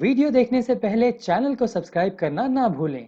Video देखने से पहले चैनल को सब्सक्राइब करना ना भूलें।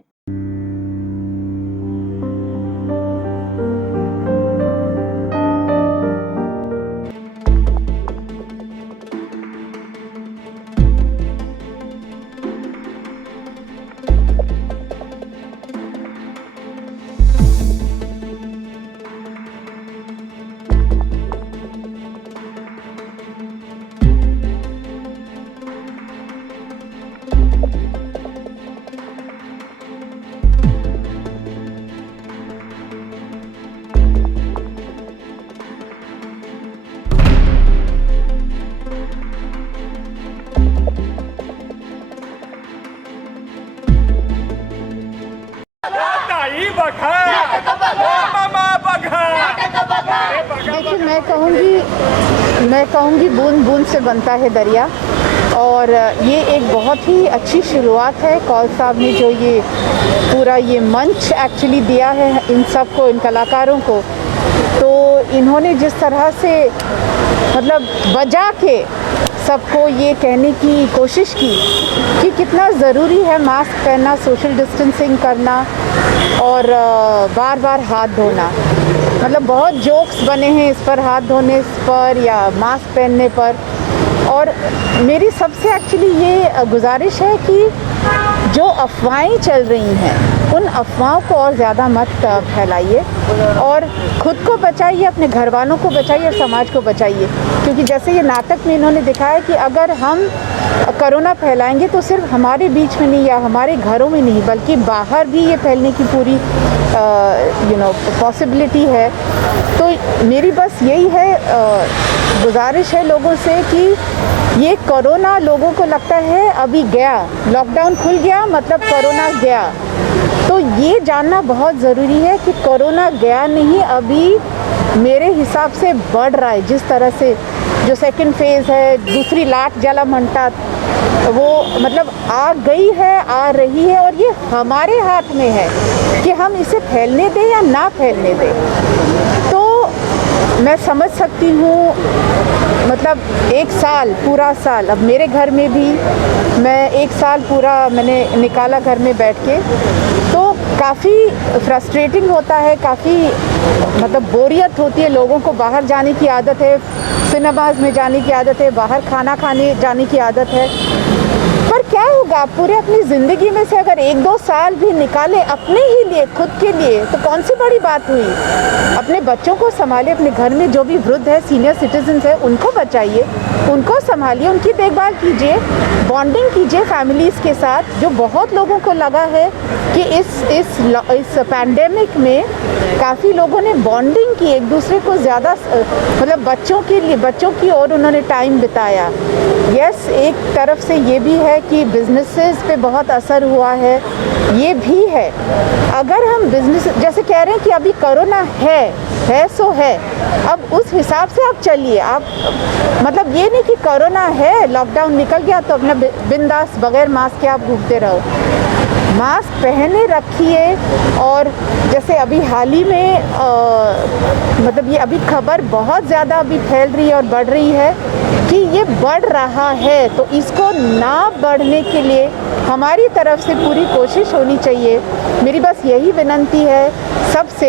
देखिए, मैं कहूँगी बूंद बूंद से बनता है दरिया। और ये एक बहुत ही अच्छी शुरुआत है कौल साहब ने जो ये पूरा ये मंच एक्चुअली दिया है इन सबको, इन कलाकारों को। तो इन्होंने जिस तरह से मतलब बजा के सबको ये कहने की कोशिश की कि कितना ज़रूरी है मास्क पहनना, सोशल डिस्टेंसिंग करना और बार बार हाथ धोना। मतलब बहुत जोक्स बने हैं इस पर, हाथ धोने पर या मास्क पहनने पर। और मेरी सबसे एक्चुअली ये गुजारिश है कि जो अफवाहें चल रही हैं उन अफवाहों को और ज़्यादा मत फैलाइए और ख़ुद को बचाइए, अपने घर वालों को बचाइए और समाज को बचाइए। क्योंकि जैसे ये नाटक में इन्होंने दिखाया कि अगर हम कोरोना फैलाएंगे तो सिर्फ हमारे बीच में नहीं या हमारे घरों में नहीं बल्कि बाहर भी ये फैलने की पूरी पॉसिबिलिटी है। तो मेरी बस यही है गुजारिश है लोगों से कि ये कोरोना लोगों को लगता है अभी गया, लॉकडाउन खुल गया मतलब कोरोना गया। तो ये जानना बहुत ज़रूरी है कि कोरोना गया नहीं, अभी मेरे हिसाब से बढ़ रहा है। जिस तरह से जो सेकंड फेज़ है, दूसरी लाट जला म्हणतात, वो मतलब आ गई है, आ रही है और ये हमारे हाथ में है कि हम इसे फैलने दें या ना फैलने दें। तो मैं समझ सकती हूँ, मतलब एक साल, पूरा साल, अब मेरे घर में भी मैं एक साल पूरा मैंने निकाला घर में बैठ के, तो काफ़ी फ्रस्ट्रेटिंग होता है, काफ़ी मतलब बोरियत होती है। लोगों को बाहर जाने की आदत है, सिनेमाज में जाने की आदत है, बाहर खाना खाने जाने की आदत है। पर क्या होगा, पूरे अपनी ज़िंदगी में से अगर 1-2 साल भी निकाले अपने ही लिए, खुद के लिए, तो कौन सी बड़ी बात हुई। अपने बच्चों को संभालिए, अपने घर में जो भी वृद्ध है, सीनियर सिटीजन्स है, उनको बचाइए, उनको संभालिए, उनकी देखभाल कीजिए, बॉन्डिंग कीजिए फैमिलीज़ के साथ। जो बहुत लोगों को लगा है कि इस पैंडेमिक में काफ़ी लोगों ने बॉन्डिंग की, एक दूसरे को ज़्यादा मतलब बच्चों की ओर उन्होंने टाइम बिताया। यस, एक तरफ से ये भी है कि बिजनेसेस पे बहुत असर हुआ है, ये भी है। अगर हम बिजनेस जैसे कह रहे हैं कि अभी कोरोना है सो है, अब उस हिसाब से आप चलिए। आप मतलब ये नहीं कि कोरोना है, लॉकडाउन निकल गया तो अपना बिंदास बगैर मास्क के आप घूमते रहो। मास्क पहने रखिए। और जैसे अभी हाल ही में मतलब ये अभी खबर बहुत ज़्यादा अभी फैल रही है और बढ़ रही है कि ये बढ़ रहा है, तो इसको ना बढ़ने के लिए हमारी तरफ से पूरी कोशिश होनी चाहिए। मेरी बस यही विनंती है सबसे,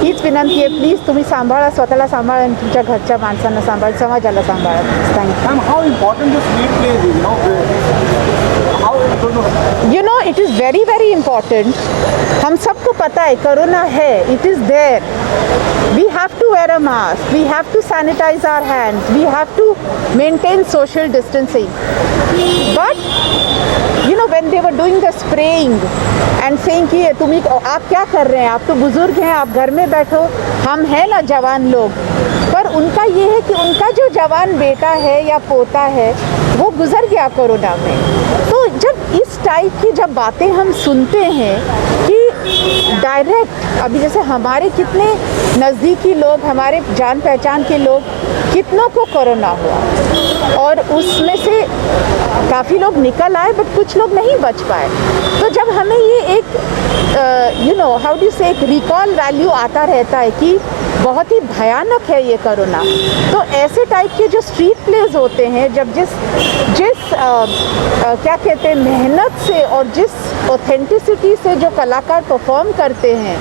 हीच विनंती आहे, प्लीज तुम्ही सांभाळा, स्वतःला सांभाळा आणि तुमच्या घरच्या माणसांना सांभाळा, समाजाला सांभाळा। Thank you. How important this street plays is, You know, it is very very important. हम सबको पता है कोरोना है, it is there. We have to wear a mask, we have to sanitize our hands, we have to maintain social distancing. But you know, when they were doing the spraying and saying कि आप क्या कर रहे हैं, आप तो बुजुर्ग हैं, आप घर में बैठो, हम हैं ना जवान लोग। पर उनका ये है कि उनका जो जवान बेटा है या पोता है वो गुजर गया कोरोना में। तो जब इस टाइप की जब बातें हम सुनते हैं कि डायरेक्ट, अभी जैसे हमारे कितने नज़दीकी लोग, हमारे जान पहचान के लोग, कितनों को कोरोना हुआ और उसमें से काफ़ी लोग निकल आए बट कुछ लोग नहीं बच पाए। तो जब हमें ये एक हाउ डू से एक रिकॉल वैल्यू आता रहता है कि बहुत ही भयानक है ये कोरोना, तो ऐसे टाइप के जो स्ट्रीट प्लेस होते हैं, जब जिस क्या कहते हैं मेहनत से और जिस ऑथेंटिसिटी से जो कलाकार परफॉर्म करते हैं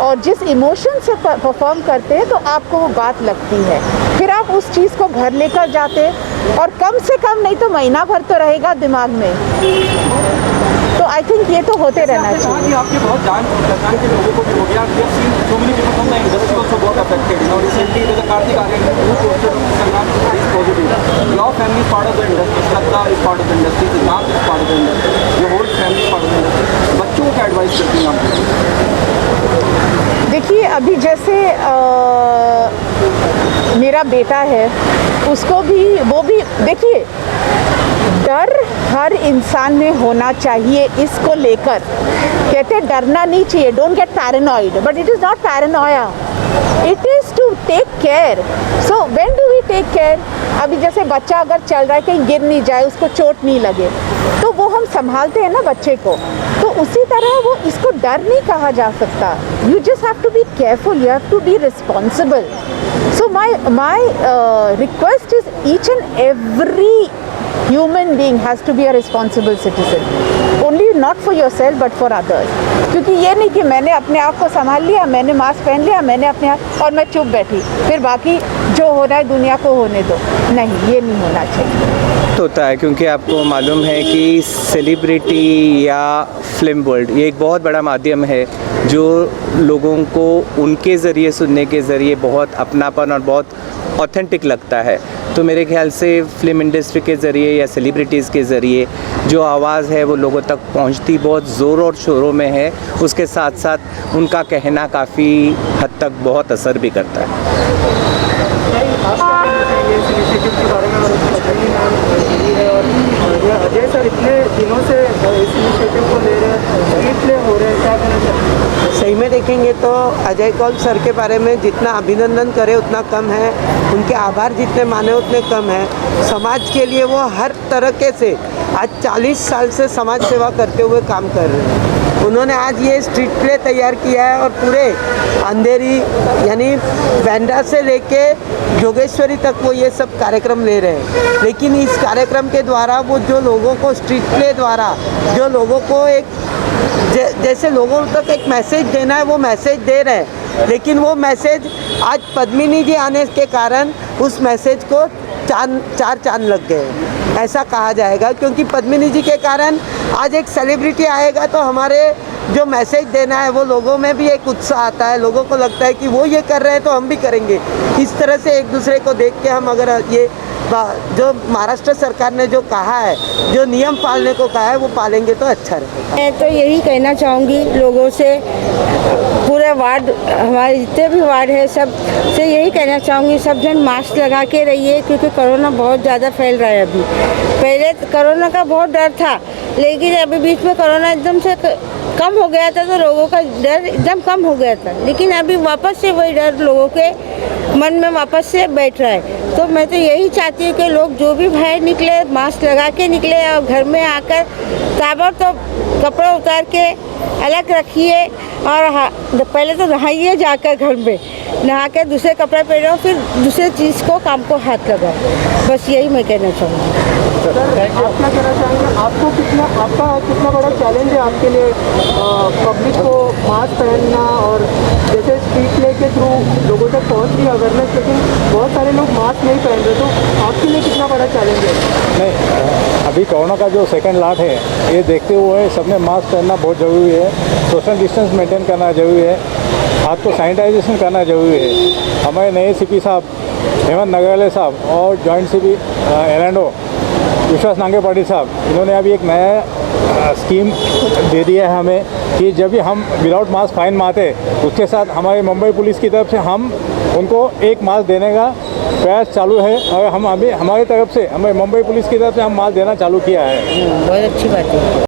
और जिस इमोशन से परफॉर्म करते हैं तो आपको वो बात लगती है, फिर आप उस चीज़ को घर लेकर जाते हैं और कम से कम नहीं तो महीना भर तो रहेगा दिमाग में। तो आई थिंक ये तो होते रहना चाहिए। आपके बहुत जान पहचान के लोगों को भी हो गया, so many people from the industry also got affected. You know, recently there's a Kartik Aaryan who posted on Instagram is positive. Your family is part of the industry, Shraddha is part of the industry, Siddharth is part of the industry, your whole family is part of the industry. बच्चों को advice करती हैं आप? देखिए अभी जैसे मेरा बेटा है, उसको भी वो भी देखिए डर हर इंसान में होना चाहिए इसको लेकर। कहते हैं डरना नहीं चाहिए, don't get paranoid, but it is not paranoia, it is to take care. So when do we take care? अभी जैसे बच्चा अगर चल रहा है कहीं गिर नहीं जाए, उसको चोट नहीं लगे, तो वो हम संभालते हैं ना बच्चे को। तो उसी तरह वो इसको डर नहीं कहा जा सकता। You just have to be careful, you have to be responsible. So my request is each and every human being has to be a responsible citizen, only not for yourself but for others। क्योंकि ये नहीं कि मैंने अपने आप को संभाल लिया, मैंने मास्क पहन लिया, मैंने अपने आप और मैं चुप बैठी, फिर बाकी जो हो रहा है दुनिया को होने दो। नहीं, ये नहीं होना चाहिए। होता है क्योंकि आपको मालूम है कि सेलिब्रिटी या फिल्म वर्ल्ड ये एक बहुत बड़ा माध्यम है जो लोगों को उनके ज़रिए सुनने के ज़रिए बहुत अपनापन और बहुत ऑथेंटिक लगता है। तो मेरे ख्याल से फिल्म इंडस्ट्री के ज़रिए या सेलिब्रिटीज़ के ज़रिए जो आवाज़ है वो लोगों तक पहुंचती बहुत ज़ोर और शोरों में है, उसके साथ साथ उनका कहना काफ़ी हद तक बहुत असर भी करता है। अजय सर इतने दिनों से इस इनिशिएटिव को ले रहे हैं, स्ट्रीट प्ले हो रहे हैं, क्या कहना चाहते हैं? सही में देखेंगे तो अजय कौल सर के बारे में जितना अभिनंदन करे उतना कम है, उनके आभार जितने माने उतने कम है। समाज के लिए वो हर तरीके से आज 40 साल से समाज सेवा करते हुए काम कर रहे हैं। उन्होंने आज ये स्ट्रीट प्ले तैयार किया है और पूरे अंधेरी यानी बैंड्रा से लेके जोगेश्वरी तक वो ये सब कार्यक्रम ले रहे हैं। लेकिन इस कार्यक्रम के द्वारा वो जो लोगों को स्ट्रीट प्ले द्वारा जो लोगों को एक जैसे लोगों तक एक मैसेज देना है वो मैसेज दे रहे हैं। लेकिन वो मैसेज आज पद्मिनी जी आने के कारण उस मैसेज को चार चांद लग गए, ऐसा कहा जाएगा। क्योंकि पद्मिनी जी के कारण आज एक सेलिब्रिटी आएगा तो हमारे जो मैसेज देना है वो लोगों में भी एक उत्साह आता है। लोगों को लगता है कि वो ये कर रहे हैं तो हम भी करेंगे। इस तरह से एक दूसरे को देख के हम अगर ये जो महाराष्ट्र सरकार ने जो कहा है, जो नियम पालने को कहा है वो पालेंगे तो अच्छा रहेगा। मैं तो यही कहना चाहूँगी लोगों से, पूरे वार्ड हमारे जितने भी वार्ड है सब से यही कहना चाहूँगी, सब जन मास्क लगा के रहिए क्योंकि कोरोना बहुत ज़्यादा फैल रहा है। अभी पहले कोरोना का बहुत डर था, लेकिन अभी बीच में कोरोना एकदम से कम हो गया था तो लोगों का डर एकदम कम हो गया था। लेकिन अभी वापस से वही डर लोगों के मन में वापस से बैठ रहा है। तो मैं तो यही चाहती हूँ कि लोग जो भी बाहर निकले मास्क लगा के निकले और घर में आकर ताबड़तोड़ कपड़े उतार के अलग रखिए और पहले तो नहाइए जाकर घर में, नहा के दूसरे कपड़े पहनो, फिर दूसरे चीज़ को काम को हाथ लगाओ। बस यही मैं कहना चाहूँगी। आप क्या कहना चाहेंगे? आपका कितना बड़ा चैलेंज है आपके लिए पब्लिक को मास्क पहनना और जैसे स्ट्रीट प्ले के थ्रू लोगों तक पहुंच रही अवेयरनेस, लेकिन बहुत सारे लोग मास्क नहीं पहन रहे, तो आपके लिए कितना बड़ा चैलेंज है? नहीं, अभी कोरोना का जो सेकंड लाट है ये देखते हुए सबने मास्क पहनना बहुत ज़रूरी है, सोशल डिस्टेंस मेंटेन करना ज़रूरी है, हाथ को सैनिटाइजेशन करना ज़रूरी है। हमारे नए सीपी साहब हेमंत नगराले साहब और जॉइंट सीपी एलएनओ विश्वास नांगे पाटिल साहब, इन्होंने अभी एक नया स्कीम दे दिया है हमें कि जब भी हम विदाउट मास्क फाइन मारते उसके साथ हमारे मुंबई पुलिस की तरफ से हम उनको एक मास्क देने का प्रयास चालू है और हम अभी हमारी तरफ से हमें मुंबई पुलिस की तरफ से हम मास्क देना चालू किया है। बहुत अच्छी बात है।